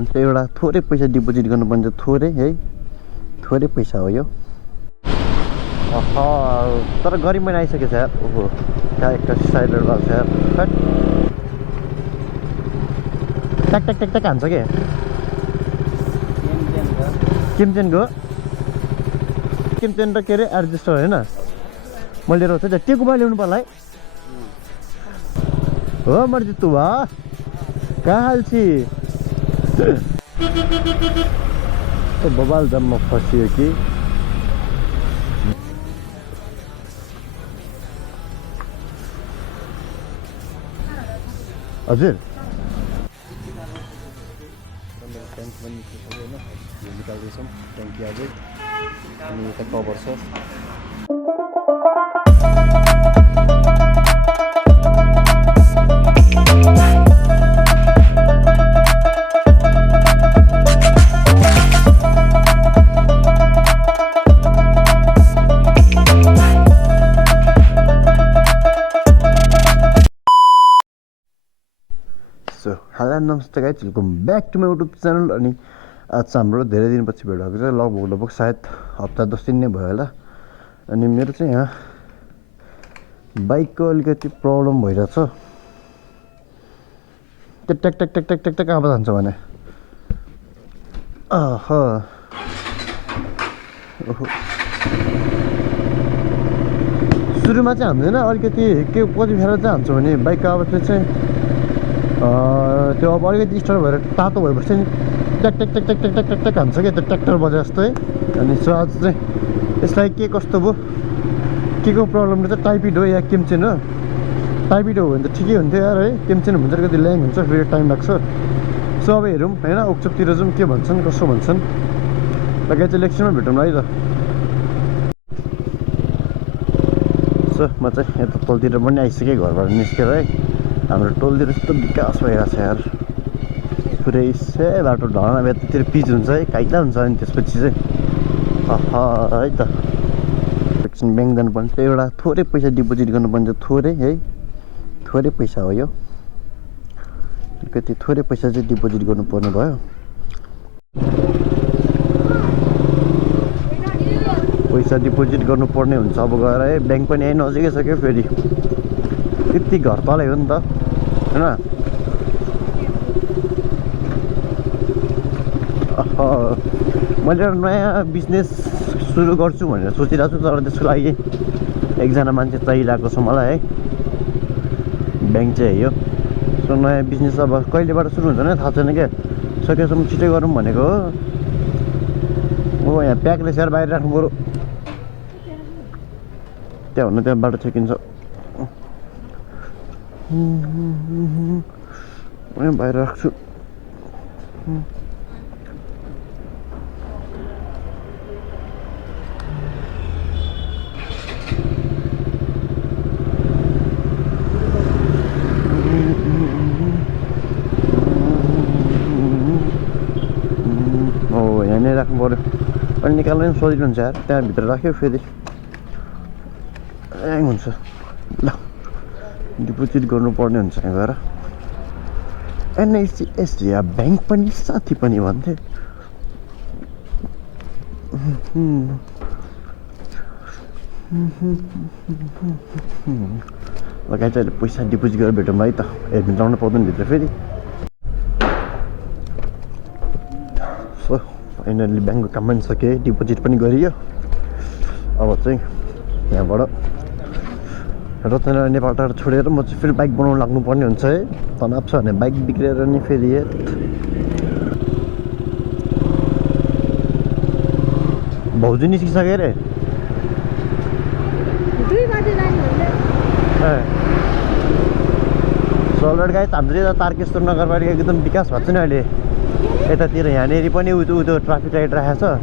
एउटा थोरै पैसा डिपोजिट गर्नुपर्छ, थोरै है, थोरै पैसा हो यो। तर गरिब मैले आइसकेछ यार। ओहो त्यहाँ एक साइडर भएको छ यार। ट्याक ट्याक ट्याक ट्याक हान्छ के किमचेनको किमचेन र के अरे एडजस्टर होइन मैले लिएर आउँछु। त्यो गुमा ल्याउनु पर्ला है। हो मर्जी तु भा कहाँ हाल्छी बबाल जम्मा फसियो कि हजुर। ट्याङ्क पनि होइन यो निकाल्दैछौँ ट्याङ्की अझै अनि यता कभर छ। हेलो नमस्ते guys, welcome back to my YouTube channel. अनि आज चाहिँ हाम्रो धेरै दिनपछि भेट भएको छ, लगभग सायद हप्ता 10 दिन नै भयो होला। अनि मेरो चाहिँ यहाँ बाइकको अलिकति प्रब्लम भइरहेछ। त्यो ट्याक ट्याक ट्याक ट्याक ट्याक ट्याक आवाज हान्छ भने ओहो सुरुमा चाहिँ हान्दैन, अलिकति के कतिखेर चाहिँ हान्छ भने बाइकको आवाजले चाहिँ त्यो अब अलिकति स्टार्ट भएर तातो भएपछि नि ट्याक ट्याक ट्याक ट्याक ट्याक ट्याक ट्याक ट्याक हान्छ क्या, त्यो ट्र्याक्टर बजे जस्तो है। अनि सो आज चाहिँ यसलाई के कस्तो भयो, के को प्रब्लम रहेछ, टाइपिड हो या किमचेन हो। टाइपिड हो भने त ठिकै हुन्थ्यो यार है, किमचेन हुन्छ अलिकति ल्याङ हुन्छ, फेरि टाइम लाग्छ। सो अब हेरौँ होइन, वर्कसपतिर जाउँ के भन्छन् कसो भन्छन्। लगाइ चाहिँ इलेक्सनमा भेटौँ है त। सो म चाहिँ यता तलतिर पनि आइसकेँ, घरबाट निस्केर है। हाम्रो टोलतिर यस्तो विकास भइरहेको छ यार, पुरै से बाटो ढलना यतातिर पिच हुन्छ है, काइदा हुन्छ। अनि त्यसपछि चाहिँ है त एकछिन ब्याङ्क जानुपर्ने, त्यो एउटा थोरै पैसा डिपोजिट गर्नुपर्छ, थोरै है, थोरै पैसा हो यो। अलिकति थोरै पैसा चाहिँ डिपोजिट गर्नुपर्ने भयो। पैसा डिपोजिट गर्नुपर्ने हुन्छ अब गएर है। ब्याङ्क पनि यहीँ नजिकै सक्यो, फेरि यति घर तलै हो नि त होइन। मैले एउटा नयाँ बिजनेस सुरु गर्छु भनेर सोचिरहेको छु, तर त्यसको लागि एकजना मान्छे चाहिरहेको छ मलाई है। ब्याङ्क चाहिँ यो। सो नयाँ बिजनेस अब कहिलेबाट सुरु हुन्छ भने थाहा छैन क्या, सकेसम्म छिटै गरौँ भनेको हो। म यहाँ प्याकले स्याहार बाहिर राख्नु पऱ्यो, त्यहाँ भन्नु त्यहाँ बाटो छेकिन्छ। बाहिर राख्छु। हो यहाँनिर राख्नु पऱ्यो, अनि निकाल्नु पनि सजिलो हुन्छ यार। त्यहाँभित्र राख्यो फेरि ह्याङ हुन्छ। ल डिपोजिट गर्नुपर्ने हुन्छ यहाँ गएर। एनआइसिएसडिया ब्याङ्क पनि साथी पनि भन्थे। लगाइ चाहिँ पैसा डिपोजिट गरेर भेटौँ है त। एडमिट लाउनु पाउँदैन भित्र फेरि। सो फाइनल्ली ब्याङ्कको काम पनि सकेँ, डिपोजिट पनि गरियो। अब चाहिँ यहाँबाट रचना नेपालबाट छोडेर म चाहिँ फेरि बाइक बनाउनु लाग्नुपर्ने हुन्छ है। तनाव छ भने बाइक बिग्रेर नि फेरि भाउजू निस्किसक्यो अरे। सोलर गाइस हाम्रो यता तारकेश्वर नगरपालिका एकदम विकास भएको छ नि अहिले। यतातिर यहाँनिर पनि उतो ट्राफिक लाइट राखेको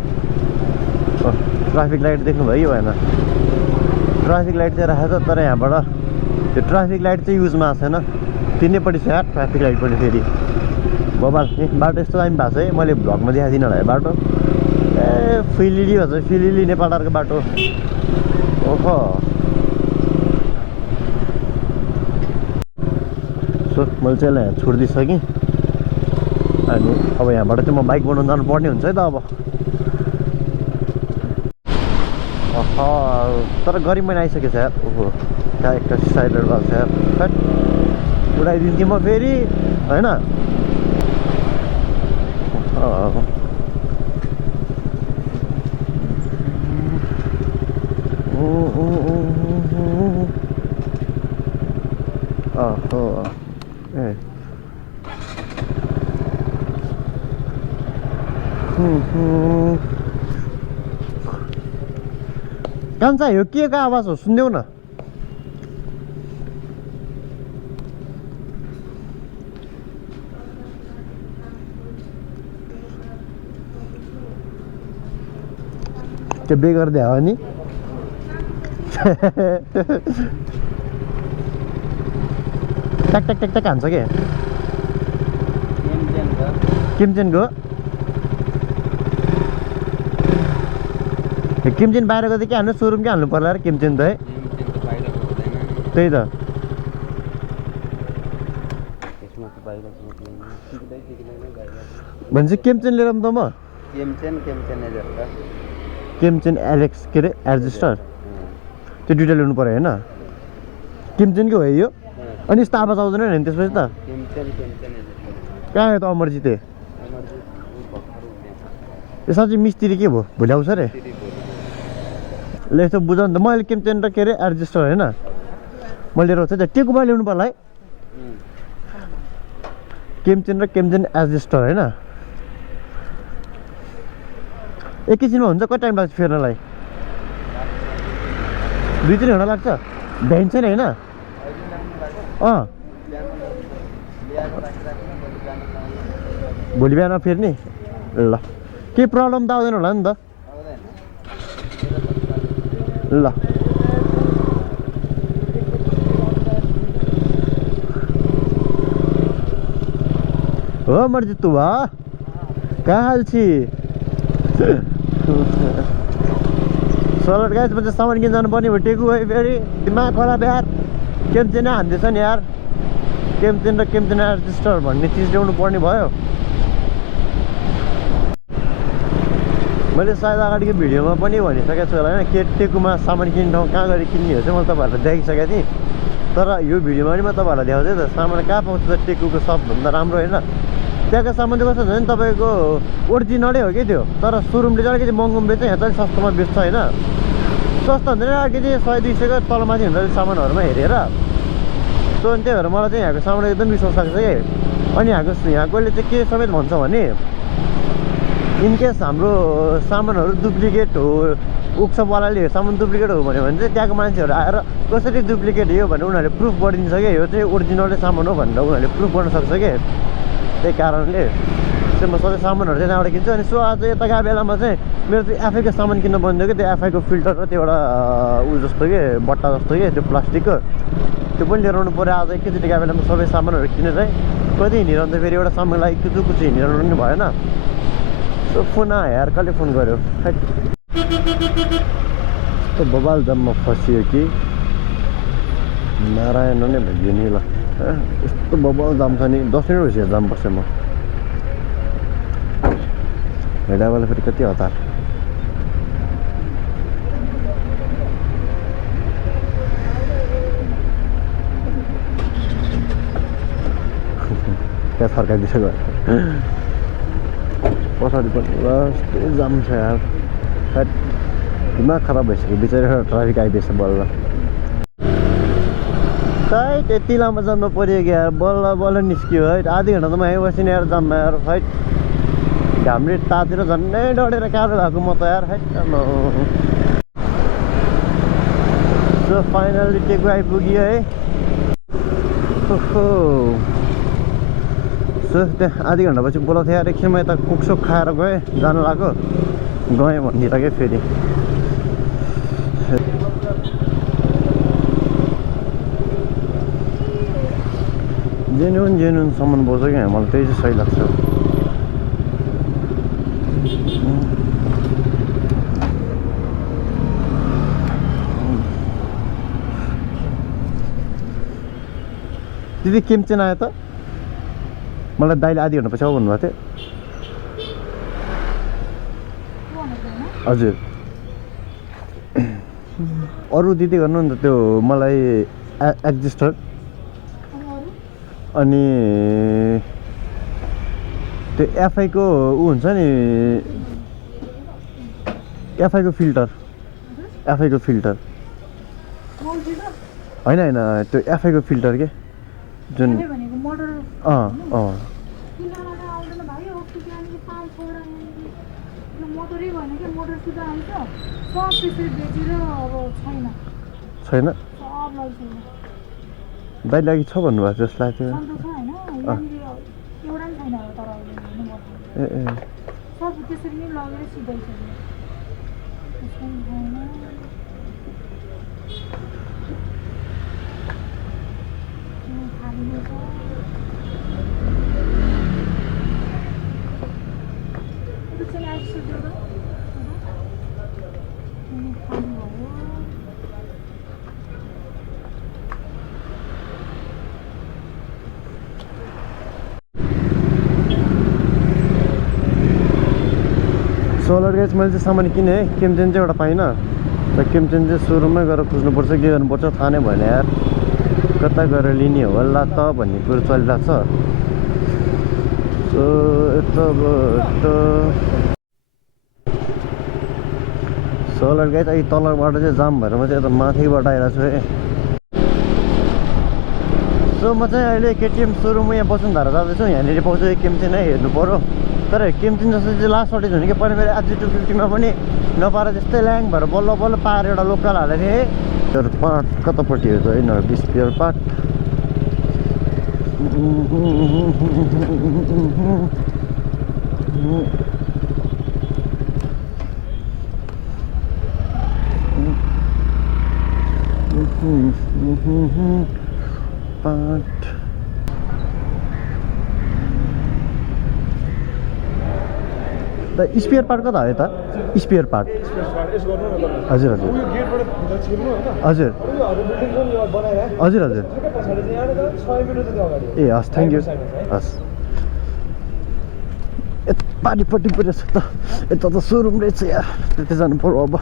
छ। ट्राफिक लाइट देख्नुभयो भएन, ट्राफिक लाइट चाहिँ राखेको छ, तर यहाँबाट त्यो ट्राफिक लाइट चाहिँ युजमा आएको छैन। तिनैपट्टि छ यार ट्राफिक लाइट पनि फेरि बबाल। बाटो यस्तो दामी भएको छ है, मैले भ्लगमा देखाइदिनु होला बाटो। ए फिलिली भन्छ, फिलिली नेपालको बाटो। ओहो सो मैले चाहिँ यहाँ छोडिदिइसकेँ। अनि अब यहाँबाट चाहिँ म बाइक बनाउनु जानुपर्ने हुन्छ है त अब तर गरिब मैले आइसकेको छ यार ओहो त्यहाँ एक साइडर भएको छ यार उडाइदिन्थेँ म फेरि होइन ए कान्छा यो के को आवाज हो सुनिदेऊ न त्यो बे गर्दै हो नि ट्याक ट्याक ट्याक ट्याक हान्छ के किमचेनको किमचेन बाहिरको त के हाल्नु सोरुम के हाल्नु पर्ला र किमचेन त है त्यही त भन्छ किमचेन लिएर त म किमचेन एलेक्स के अरे एडजस्टर त्यो दुइटा ल्याउनु पऱ्यो होइन किमचेनकै हो यो अनि यस्तो आवाज आउँदैन नि त्यसपछि त कहाँ हो त अमरजित यो साँच्चै मिस्त्री के भयो भोलि आउँछ रे ल यस्तो बुझ नि त मैले किमचेन र के अरे एडजस्टर होइन मैले लिएर आउँछ टेकुमा ल्याउनु पर्ला है किमचेन र किमचेन एडजस्टर होइन एकैछिनमा हुन्छ कति टाइम लाग्छ फेर्नलाई 2-3 घन्टा लाग्छ भ्याइन छैन होइन भोलि बिहान फेर्ने ल केही प्रब्लम त आउँदैन होला नि त ल हो मर्जित तू भा कहाँ हाल छी सलट गाइस बच्चा सामान किन जानु पर्ने भयो टेकु है फेरि दिमाग खराब यार केमचेन हान्दैछ नि यार केमचेन र केमचेन एडजस्टर भन्ने चिज ल्याउनु पर्ने भयो मैले सायद अगाडिको भिडियोमा पनि भनिसकेको छु होला होइन के टेकुमा सामान किन्ने ठाउँ कहाँ गएर किन्ने हो चाहिँ मैले तपाईँहरूलाई देखाइसकेको थिएँ तर यो भिडियोमा पनि म तपाईँहरूलाई देखाउँछु त सामान कहाँ पाउँछ त टेकुको सबभन्दा राम्रो होइन त्यहाँको सामान चाहिँ कस्तो छ भने तपाईँको ओरिजिनलै हो कि त्यो तर सोरुमले चाहिँ अलिकति महँगो बेच्छ यहाँ चाहिँ सस्तोमा बेच्छ होइन सस्तो हुँदैन अलिकति 100-200को तलमाथि हुन्छ सामानहरूमा हेरेर सो अनि त्यही भएर मलाई चाहिँ यहाँको सामान एकदम विश्वास लाग्छ कि अनि यहाँकोले चाहिँ के समेत भन्छ भने इनकेस हाम्रो सामानहरू डुप्लिकेट हो वर्कसपवालाले सामान डुप्लिकेट हो भन्यो भने चाहिँ त्यहाँको मान्छेहरू आएर कसरी डुप्लिकेट हो भनेर उनीहरूले प्रुफ गरिदिन्छ कि यो चाहिँ ओरिजिनलै सामान हो भनेर उनीहरूले प्रुफ गर्न सक्छ कि त्यही कारणले चाहिँ म सधैँ सामानहरू चाहिँ त्यहाँबाट किन्छु अनि सो आज यता गएको बेलामा चाहिँ मेरो चाहिँ एफआईको सामान किन्न बन्द थियो कि त्यो एफआईको फिल्टर र त्यो एउटा ऊ जस्तो कि बट्टा जस्तो कि त्यो प्लास्टिकको त्यो पनि लिएर आउनु पऱ्यो आज एकैचोटि गएको बेलामा सबै सामानहरू किनेर चाहिँ कति हिँडिरहन्छ फेरि एउटा सामानलाई कुचु हिँडिरहनु पनि भएन सो फोन आयो यार कसले फोन गर्यो यस्तो बबाल जाममा फसियो कि नारायण नै भइदियो नि ल यस्तो बबाल जाम छ नि 10 मिनट भइसक्यो जाम बस्छु म हेडावाला फेरि कति हतार त्यहाँ फर्काइदिन्छ गयो पछाडि पनि यस्तै जाम छ यार दिमाग खराब भइसक्यो बिचरा ट्राफिक आइदिएछ बल्ल सायद यति लामो जाममा पऱ्यो कि यार बल्ल निस्क्यो है आधी घन्टा त म यहीँ बसिने यार जाममा यार है घामले तातेर झन्डै डढेर कालो भएको म त यार है सो फाइनली टेकु आइपुग्यो है सो त्यहाँ आधी घन्टा पछि बोलाउँथेँ यार एकछिन म यता कुकसुक खाएर गएँ जानु लाग्यो गएँ भनिदिएर फेरि जेन्युन सामान बोल्छ क्या मलाई त्यही चाहिँ सही लाग्छ दिदी केमचेन आयो त मलाई दाइले आधी घन्टा पछि आऊ भन्नुभएको थियो हजुर अरू दिदी गर्नु नि त त्यो मलाई एक्जिस्टर अनि त्यो एफआईको ऊ हुन्छ नि एफआईको फिल्टर होइन होइन त्यो एफआईको फिल्टर के जुन छैन दाइ लागि छ भन्नुभएको जस्तो लाग्थ्यो ए सोलर गाइज मैले चाहिँ सामान किनेँ केमचेन चाहिँ एउटा पाइनँ र केमचेन चाहिँ सुरुमै गएर खोज्नुपर्छ के गर्नुपर्छ थाहा नै भएन यार कता गएर लिने होला त भन्ने कुरो चलिरहेको छ सो यताबाट सोलर गाइज अहिले तलबाट चाहिँ जाम भएर म चाहिँ यता माथिबाट आइरहेको छु है सो म चाहिँ अहिले केटिएम सोरुममा यहाँ वसुन्धरा जाँदैछु यहाँनिर पाउँछ केमचेन नै हेर्नु पऱ्यो तर केमचेन जस्तो चाहिँ लास्ट सर्टेज हुने कि पहिला मेरो आज 250मा पनि नपाएर त्यस्तै ल्याङ भएर बल्ल बल्ल पाएर एउटा लोकल हालेको थिएँ स्पेयर पार्ट कतापट्टि हो त यिनीहरूको स्पेयर पार्ट पार्ट त स्पेयर पार्ट कता हो त स्पेयर पार्ट हजुर हजुर हजुर हजुर हजुर ए हस् थ्याङ्क यू हस् पारिपट्टि पो रहेछ त यता त सोरुम रहेछ यार त्यता जानु पर्यो अब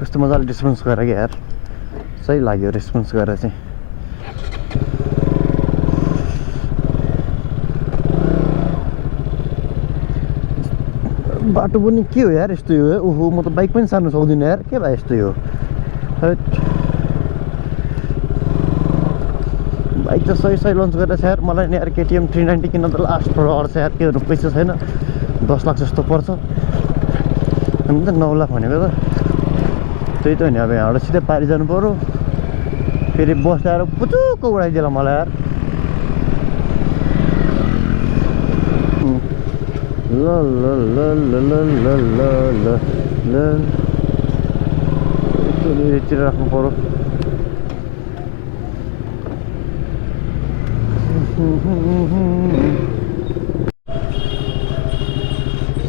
कस्तो मजाले रेस्पोन्स गरेर क्या यार सही लाग्यो रेस्पोन्स गरेर चाहिँ बाटो पनि के हो यार यस्तो यो ओहो म त बाइक पनि सार्नु सक्दिनँ यार के भयो यस्तो यो बाइक त सही लन्च गरेर छ यार मलाई नि यार केटिएम 390 किन्न त लास्ट पर्छ यार के गर्नु पैसा छैन 10 लाख जस्तो पर्छ अनि त 9 लाख भनेको त त्यही त हो नि अब यहाँबाट सिधै पारि जानु पर्यो फेरि बस ल्याएर पुचुक्क उडाइदिएला मलाई यार ल ल ल ल ल ल ल ल ल यतिर राख्नु पर्यो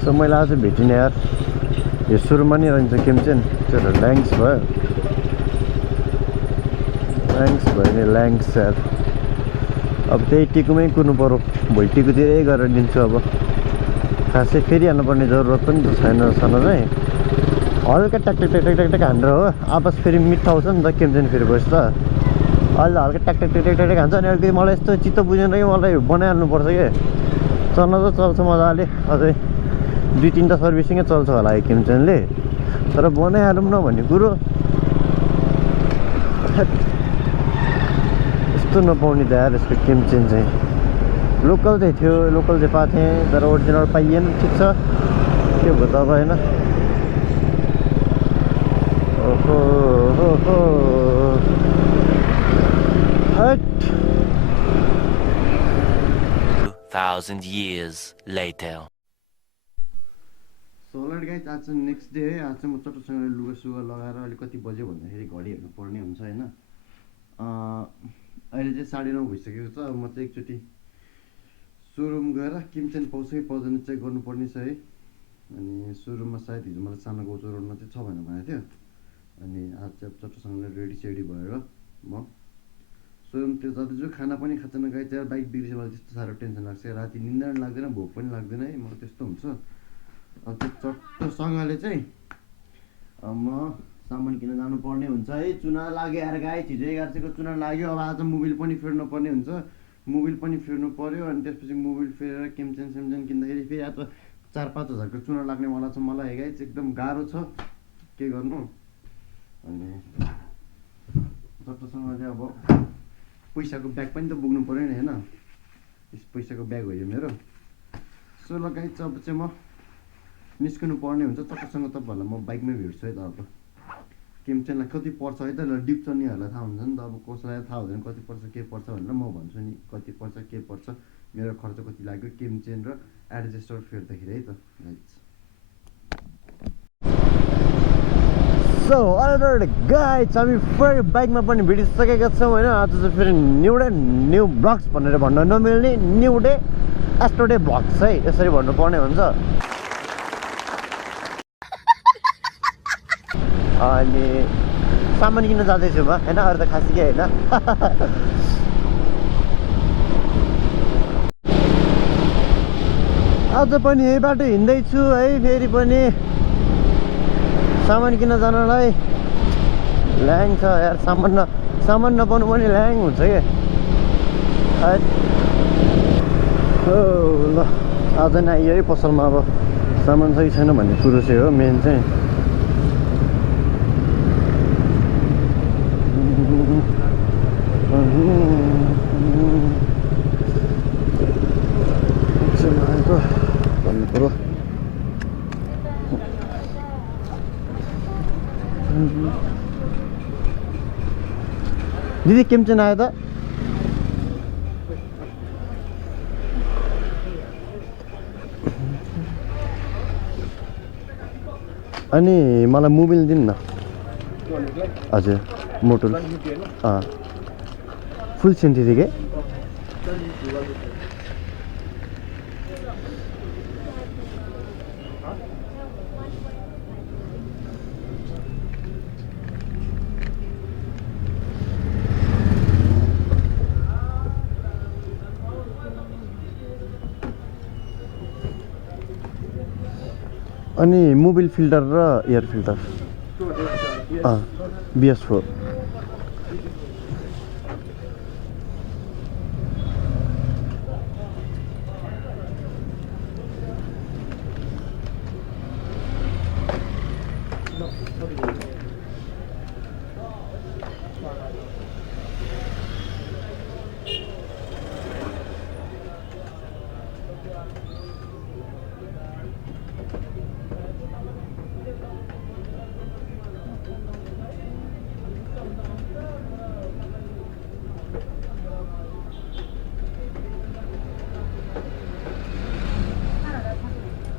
सो मैले आज भेटिनँ यार यो सुरुमा नि रहन्छ केमचेन त्यो ल्याङ्स भयो नि ल्याङ्स यार अब त्यही टिकुमै कुर्नु पर्यो भोलि टिकुतिरै गरेर दिन्छु अब खासै फेरि हाल्नुपर्ने जरुरत पनि त छैन सन चाहिँ हल्का ट्याक हानेर हो आवाज फेरि मिठो आउँछ नि त केमचेन फेरि बस् त अहिले हल्का ट्याक हान्छ अनि अलिकति मलाई यस्तो चित्त बुझेन कि मलाई बनाइहाल्नुपर्छ कि चल्न त चल्छ मजाले अझै 2-3टा सर्भिसिङै चल्छ होला यो केमचेनले तर बनाइहालौँ न भन्ने कुरो यस्तो नपाउने त यार यसको केमचेन चाहिँ लोकल चाहिँ थियो लोकल चाहिँ पाएको थिएँ तर ओरिजिनल पाइएन ठिक छ के भयो त अब होइन ओहो हो 2000 years later. सोलर गाइज आज चाहिँ नेक्स्ट डे है आज चाहिँ म चटोसँगले लुगासुगा लगाएर अहिले कति बज्यो भन्दाखेरि घडी हेर्नु पर्ने हुन्छ होइन अहिले चाहिँ 9:30 भइसकेको छ अब म चाहिँ एकचोटि सोरुम गएर केमचेन पाउँछ कि पाउँदैन चेक गर्नुपर्ने छ है अनि सोरुममा सायद हिजो मलाई सानो गोचो रोडमा चाहिँ छ भनेर भनेको थियो अनि आज चाहिँ चटोसँगले रेडी सेडी भएर म स्वयं त्यो जति जो खाना पनि खाँदैन गाई त्यहाँ बाइक बिग्रिन्छ मलाई त्यस्तो साह्रो टेन्सन लाग्छ राति निन्दा पनि लाग्दैन भोक पनि लाग्दैन है मलाई त्यस्तो हुन्छ अब त्यो चट्टोसँगले चाहिँ म सामान किन्न जानुपर्ने हुन्छ है चुना लाग्यो यार गाई छिजो 11 को चुना लाग्यो अब आज मोबिल पनि फेर्नु पर्ने हुन्छ मोबिल पनि फेर्नु पर्यो अनि त्यसपछि मोबिल फेरेर केमचेन सेमचेन किन्दाखेरि फेरि आज 4-5 हजारको चुना लाग्नेवाला छ मलाई गाई चाहिँ एकदम गाह्रो छ के गर्नु अनि जतिसँगले अब पैसाको ब्याग पनि त बोक्नु पऱ्यो नि होइन यस पैसाको ब्याग हो यो मेरो सो लगाइ चाहिँ अब चाहिँ म निस्किनु पर्ने हुन्छ चटसँग तपाईँहरूलाई म बाइकमै भेट्छु है त अब केमचेनलाई कति पर्छ है त डिप चल्नेहरूलाई थाहा हुन्छ नि त अब कसैलाई थाहा हुँदैन कति पर्छ के पर्छ भनेर म भन्छु नि कति पर्छ के पर्छ मेरो खर्च कति लाग्यो केमचेन र एडजस्टर फेर्दाखेरि है त सो अलरेडी गाइज हामी फेरि बाइकमा पनि भिडिसकेका छौँ होइन आज चाहिँ फेरि न्यू ब्लग्स भनेर भन्न नमिल्ने न्यू डे एस्टरडे ब्लग्स है यसरी भन्नुपर्ने हुन्छ अनि सामान किन्न जाँदैछु म होइन अरू त खासै के होइन आज पनि यही बाटो हिँड्दैछु है फेरि पनि सामान किन्न जानलाई ल्याङ छ यार सामान नपाउनु पनि ल्याङ हुन्छ क्या ल आज नै आइयो है पसलमा अब सामान छ कि छैन भन्ने कुरो चाहिँ हो मेन चाहिँ भन्नु पऱ्यो दिदी केमचेन आयो त अनि मलाई मोबिल दिनु न हजुर मोटो फुल सिन्थेटिक अनि मोबिल फिल्टर र एयर फिल्टर BS4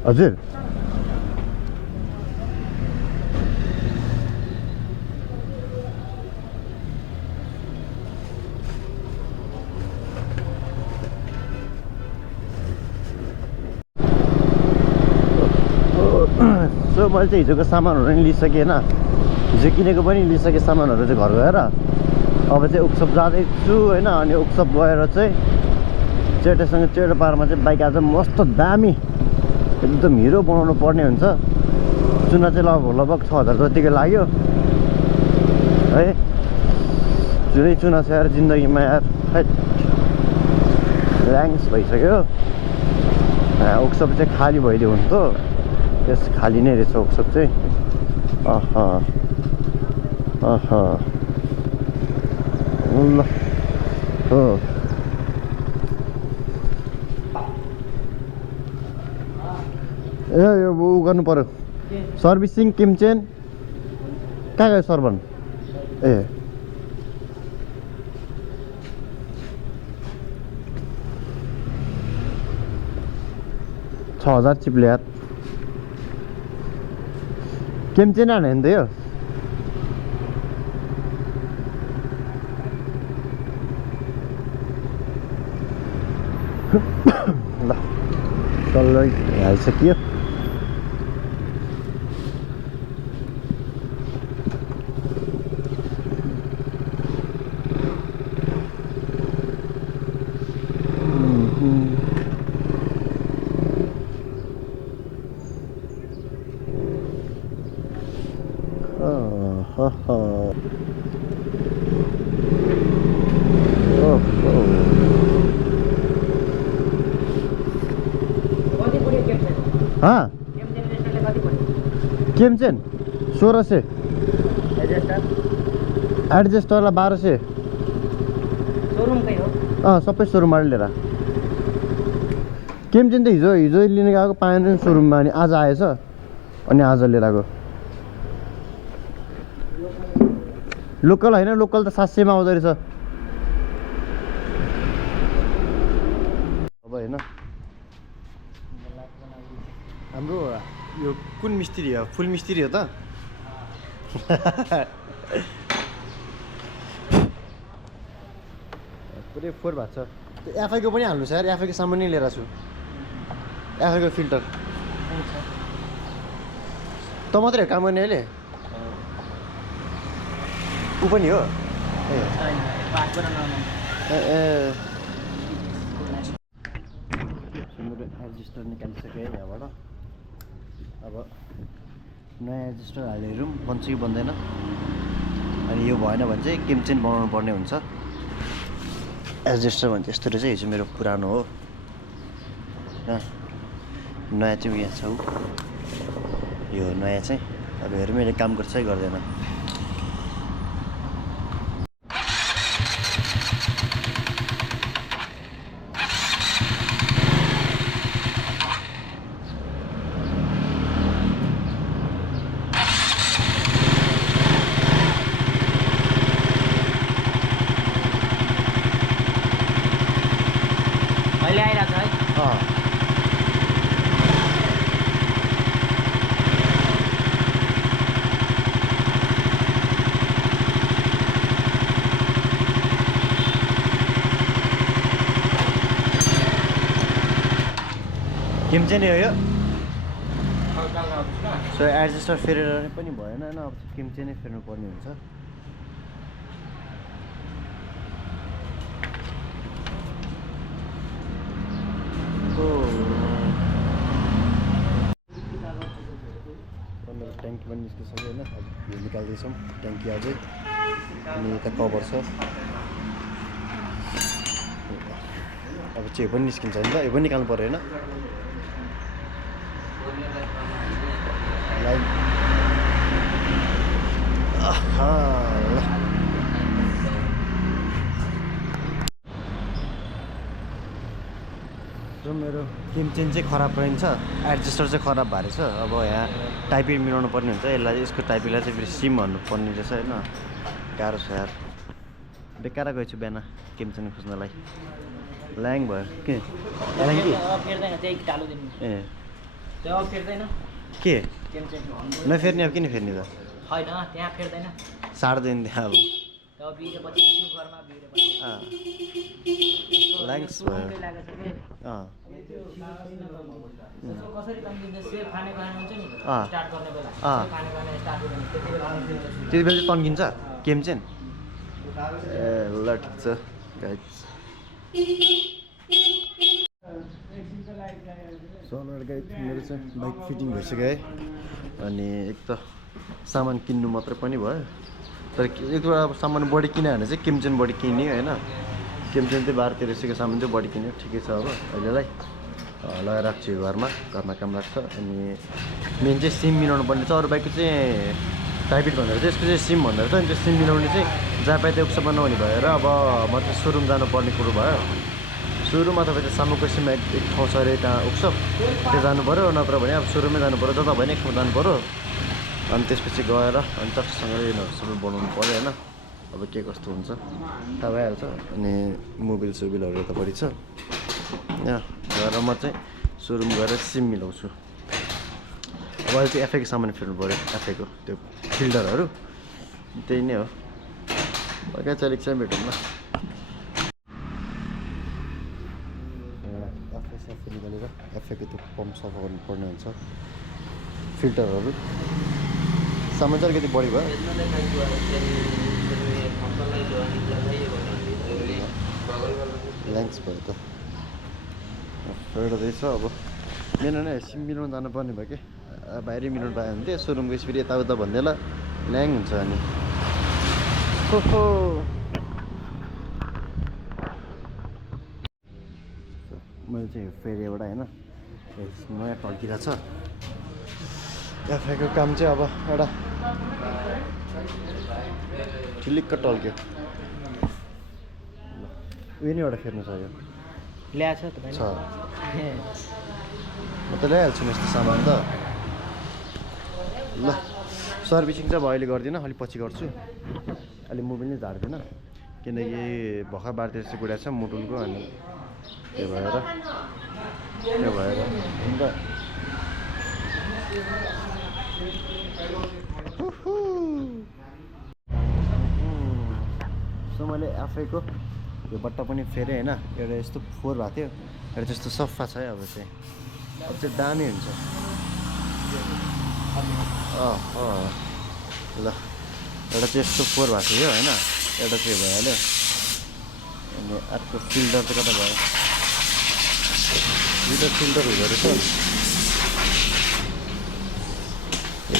हजुर सो मैले चाहिँ हिजोको सामानहरू पनि लिइसकेँ होइन हिजो किनेको पनि लिइसकेँ सामानहरू चाहिँ घर गएर अब चाहिँ उक्सप जाँदैछु होइन अनि उक्सप गएर चाहिँ चेटो पारमा चाहिँ बाइक आज मस्त दामी एकदम हिरो बनाउनु पर्ने हुन्छ चुना चाहिँ लगभग 6000 जतिको लाग्यो है जुनै चुना छ यार जिन्दगीमा यार ल्याङ्स भइसक्यो उक्सप चाहिँ खाली भइदियो हुन् त यस खाली नै रहेछ उक्सप चाहिँ ल हो ए यो उ गर्नु पर्यो सर्भिसिङ केमचेन कहाँ गयो सर्भन ए 6000 चिप्ले यार केमचेन हाने नि त यो ल डल्लै हालिसक्यो ओहो हाँ केमचेन 1600 एडजस्टरलाई 1200 सबै सोरुमबाट लिएर केमचेन त हिजो लिन गएको पाएन सोरुममा अनि आज आएछ अनि आज लिएर आएको लोकल होइन लोकल त 700 मा आउँदो रहेछ अब होइन हाम्रो यो कुन मिस्त्री हो फुल मिस्त्री हो त पुरै फोहोर भएको छ त्यो एफआईको पनि हाल्नु छ यार एफआईको सामान नै लिएर छु एफआईको फिल्टर त मात्रै हो काम गर्ने अहिले ऊ पनि हो मेरो एडजस्टर निकालिसकेँ यहाँबाट अब नयाँ एडजस्टर हालेर पनि बन्छ कि बन्दैन अनि यो भएन भने चाहिँ केमचेन बनाउनु पर्ने हुन्छ एडजस्टर भने यस्तो रहेछ हिजो मेरो पुरानो हो नयाँ चाहिँ यहाँ छ यो नयाँ चाहिँ अब हेरौँ मैले काम गर्छ है गर्दैन केमचेन हो यो सो एडजस्टर फेरेर पनि भएन होइन अब केमचेनै फेर्नु पर्ने हुन्छ मेरो ट्याङ्की पनि निस्किसक्यो होइन अब यो निकाल्दैछौँ ट्याङ्की अझै अनि यता कभर छ अब चाहिँ यो पनि निस्किन्छ नि त यो पनि निकाल्नु पऱ्यो होइन जो मेरो केमचेन चाहिँ खराब रहेछ एडजस्टर चाहिँ खराब भएको रहेछ अब यहाँ टाइपिङ मिलाउनु पर्ने हुन्छ यसलाई यसको टाइपिङलाई चाहिँ फेरि सिम भन्नु पर्ने रहेछ होइन गाह्रो छ यार बेकार गएछु बिहान केमचेन खोज्नलाई ल्याङ भयो के के नफेर्ने अब किन फेर्ने त सार्दैन त्यहाँ अब ल्याङ्स भयो त्यति बेला चाहिँ तन्किन्छ केमचेन ए ल ठिक छ गाइस मेरो चाहिँ बाइक फिटिङ भइसक्यो है अनि एक त सामान किन्नु मात्रै पनि भयो तर एक दुईवटा अब सामान बढी किन्यो भने चाहिँ केमचेन बढी किन्यो होइन केमचेन चाहिँ 12-1300को सामान चाहिँ बढी किन्यो ठिकै छ अब अहिलेलाई लगाएर राख्छु घरमा काम लाग्छ अनि मेन चाहिँ सिम मिलाउनु पर्ने छ अरू बाइकको चाहिँ टाइपिट भन्दा चाहिँ यसको चाहिँ सिम भन्दा चाहिँ अनि त्यो सिम मिलाउने चाहिँ जहाँ पाइ त्यो उक्स बनाउने भएर अब म चाहिँ सोरुम जानुपर्ने कुरो भयो सुरुमा तपाईँ चाहिँ सामुको सिम एक ठाउँ छ अरे त्यहाँ उक्स त्यो जानु पऱ्यो नत्र भने अब सुरुमै जानु पऱ्यो जता भयो नि एक ठाउँ जानु पऱ्यो अनि त्यसपछि गएर अनि चक्सँगले सबै बनाउनु पऱ्यो होइन अब के कस्तो हुन्छ थाहा भइहाल्छ अनि मोबिल सोबिलहरू यतापट्टि छ यहाँ गएर म चाहिँ सोरुम गएर सिम मिलाउँछु अब अहिले चाहिँ एफआईको सामान फेर्नु पऱ्यो एफआईको त्यो फिल्टरहरू त्यही नै हो कहाँ चाहिँ अलिक चाहिँ भेटौँ न एफआई निकालेर एफआईको त्यो पम्प सफा गर्नुपर्ने हुन्छ फिल्टरहरू सामान चाहिँ अलिकति बढी भयो ल्याङ्स भयो त फेर्दैछ अब मेन नै सिम मिलाउनु जानुपर्ने भयो कि बाहिरै मिलाउनु पायो भने चाहिँ सोरुम गएपछि फेरि यताउता भन्दैला ल्याङ हुन्छ अनि हो मैले चाहिँ फेरि एउटा होइन नयाँ टल्किरहेको छ एफआईको काम चाहिँ अब एउटा ठिलिक्क टल्क्यो उयो नि एउटा फेर्नु छ यो ल्याछ त छ म त ल्याइहाल्छु नि यस्तो सामान त ल सर्भिसिङ चाहिँ अब अहिले गर्दिनँ अलिक पछि गर्छु अहिले मोबिल नै झार्दिनँ किनकि भर्खर बारतिर चाहिँ गुडा छ मुटुलको अनि त्यो भएर अन्त सो मैले आफैको यो बट्टा पनि फेरेँ होइन एउटा यस्तो फोहोर भएको थियो एउटा त्यस्तो सफा छ है अब चाहिँ दामी हुन्छ ल एउटा चाहिँ यस्तो फोहोर भएको थियो होइन एउटा चाहिँ भइहाल्यो अनि अर्को फिल्टर चाहिँ कता भयो दुईवटा फिल्टर हुँदो रहेछ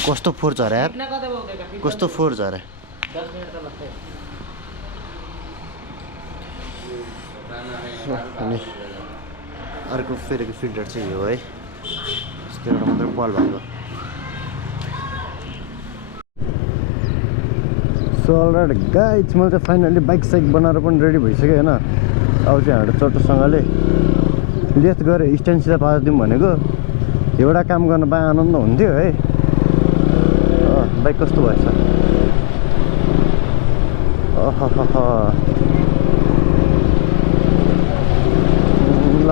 कस्तो फोहोर झऱ्यो यार कस्तो फोहोर झऱ्यो अनि अर्को फेरेको फिल्टर चाहिँ यो है यस्तो एउटा मात्रै बल भएको सो अलराइट गाइज मैले चाहिँ फाइनली बाइक साइक बनाएर पनि रेडी भइसक्यो होइन अब चाहिँ हाम्रो चोटोसँगले लेथ गऱ्यो स्ट्यान्डसित पारिदिउँ भनेको एउटा काम गर्न पाए आनन्द हुन्थ्यो है बाइक कस्तो भएछ ल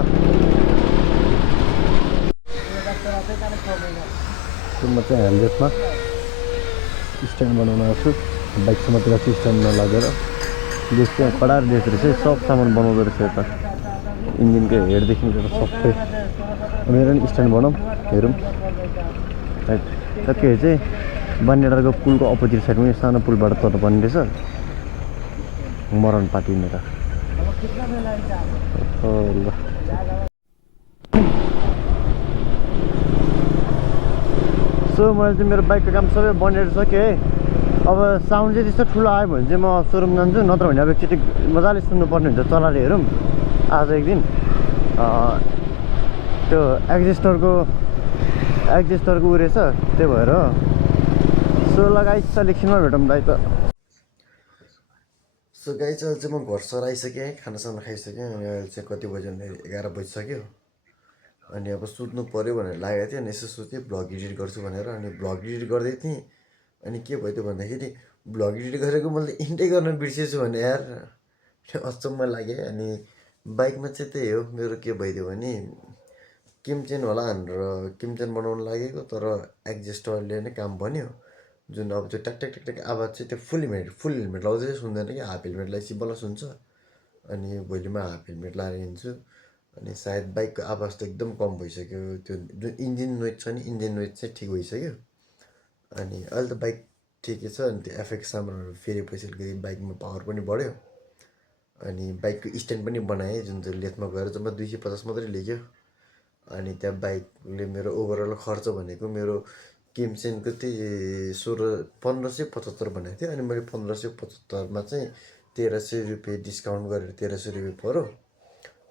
म चाहिँ ह्यान्डलेसमा स्ट्यान्ड बनाउन आएको छु बाइक समातेर चाहिँ स्ट्यान्डमा लागेर लेस चाहिँ कडाएर लेस रहेछ सब सामान बनाउँदो रहेछ यता इन्जिनको हेडदेखि लिएर सबै मेरो नि स्ट्यान्ड बनाऊँ हेरौँ राइट टक्कै चाहिँ बान्नेडारको पुलको अपोजिट साइडमा यो सानो पुलबाट तर्नुपर्ने रहेछ मरण पाटिनेर ल सो मैले चाहिँ मेरो बाइकको काम सबै बनेर सकेँ है अब साउन्ड चाहिँ त्यस्तो ठुलो आयो भने चाहिँ म सोरुम जान्छु नत्र भने अब एकचोटि मजाले सुन्नुपर्ने हुन्छ चलाले हेरौँ आज एक दिन त्यो एक्जिस्टरको उ रहेछ त्यही भएर सो लगाइ सेलेक्सनमा भेटौँ दाइ त सो गाई चाहिँ चाहिँ म घर सर आइसकेँ है खानासाना खाइसकेँ अनि अहिले चाहिँ कति बज्यो भने 11 बजिसक्यो अनि अब सुत्नु पऱ्यो भनेर लागेको थियो अनि यसो सोचेँ भ्लग एडिट गर्छु भनेर अनि भ्लग एडिट गर्दै थिएँ अनि के भयो त भन्दाखेरि भ्लग एडिट गरेको मैले इन्टै गर्न बिर्सेछु भने यार अचम्म लाग्यो अनि बाइकमा चाहिँ त्यही हो मेरो के भइदियो भने किमचेन होला भनेर किमचेन बनाउनु लागेको तर एक्जिस्टरले नै काम भन्यो जुन अब त्यो ट्याक ट्याक ट्याक ट्याक आवाज चाहिँ त्यो फुल हेलमेट लाउँदै चाहिँ सुन्दैन कि हाफ हेलमेट लगाएपछि बल्ल सुन्छ अनि भोलि म हाफ हेलमेट लगाएर हिँड्छु अनि सायद बाइकको आवाज त एकदम कम भइसक्यो त्यो जुन इन्जिन नोइज छ नि इन्जिन नोइज चाहिँ ठिक भइसक्यो अनि अहिले त बाइक ठिकै छ अनि त्यो एफएक्स सामानहरू फेरेपछि अलिकति बाइकमा पावर पनि बढ्यो अनि बाइकको स्ट्यान्ड पनि बनाएँ जुन चाहिँ लेथमा गएर जम्मा 250 मात्रै लिग्यो अनि त्यहाँ बाइकले मेरो ओभरअल खर्च भनेको मेरो किमसेनको त्यही 1575 भनेको थियो अनि मैले 1575मा चाहिँ 1300 रुपियाँ डिस्काउन्ट गरेर 1300 रुपियाँ पऱ्यो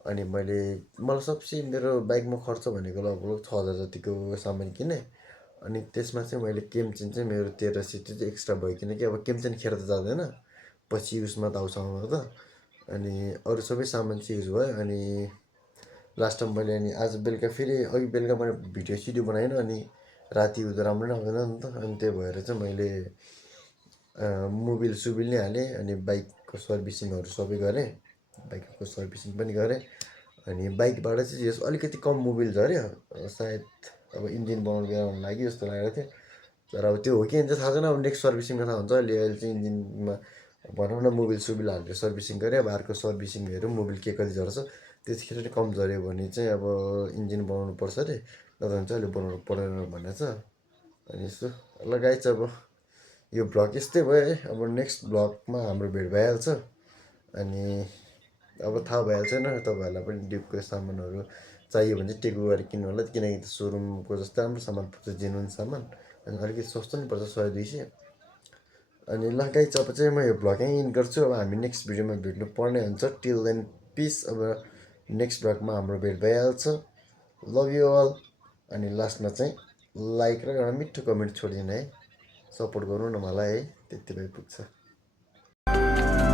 अनि मलाई सबसे मेरो बाइकमा खर्च भनेको लगभग 6000 जतिको सामान किनेँ अनि त्यसमा चाहिँ मैले केमचेन चाहिँ मेरो 1300 चाहिँ एक्स्ट्रा भयो किनकि अब केमचेन खेर त जाँदैन पछि उसमा त आउँछ त अनि अरू सबै सामान चाहिँ युज भयो अनि लास्ट टाइम मैले अनि आज बेलुका फेरि अघि बेलुका मैले भिडियो बनाएन अनि राति उता राम्रो नै आउँदैन नि त अनि त्यही भएर चाहिँ मैले मोबिल सुबिल नै हालेँ अनि बाइकको सर्भिसिङहरू सबै गरेँ बाइकको सर्भिसिङ पनि गरेँ अनि बाइकबाट चाहिँ यस अलिकति कम मोबिल झऱ्यो सायद अब इन्जिन बनाउनु बेलाउनु लाग्यो जस्तो लागेको थियो तर अब त्यो हो कि चाहिँ थाहा छैन अब नेक्स्ट सर्भिसिङमा थाहा हुन्छ अहिले चाहिँ इन्जिनमा भनौँ न मोबिल सुबिल हालेर सर्भिसिङ गरेँ अब अर्को सर्भिसिङ हेरौँ मोबिल के कति झर्छ त्यतिखेर चाहिँ कम झऱ्यो भने चाहिँ अब इन्जिन बनाउनु पर्छ अरे नत्र भने चाहिँ अहिले बनाउनु पर्दैन भनेको छ अनि यसो ल गाइज अब यो भ्लग यस्तै भयो है अब नेक्स्ट भ्लगमा हाम्रो भेट भइहाल्छ अनि अब थाहा भइहाल्छ नि तपाईँहरूलाई पनि डिपको सामानहरू चाहियो भने चाहिँ टेकु गरेर किन्नु होला किनकि त्यो सोरुमको जस्तो राम्रो सामान पर्छ जेन्युन सामान अनि अलिकति सस्तो नि पर्छ 100-200 अनि ल गाइज अब चाहिँ म यो भ्लग यहीँ इन्ड गर्छु अब हामी नेक्स्ट भिडियोमा भेट्नु पर्ने हुन्छ टिल देन पिस अब नेक्स्ट भ्लगमा हाम्रो भेट भइहाल्छ लभ यु अल अनि लास्टमा चाहिँ लाइक र एउटा मिठो कमेन्ट छोडिदिनु है सपोर्ट गर्नु न मलाई है त्यति भइ पुग्छ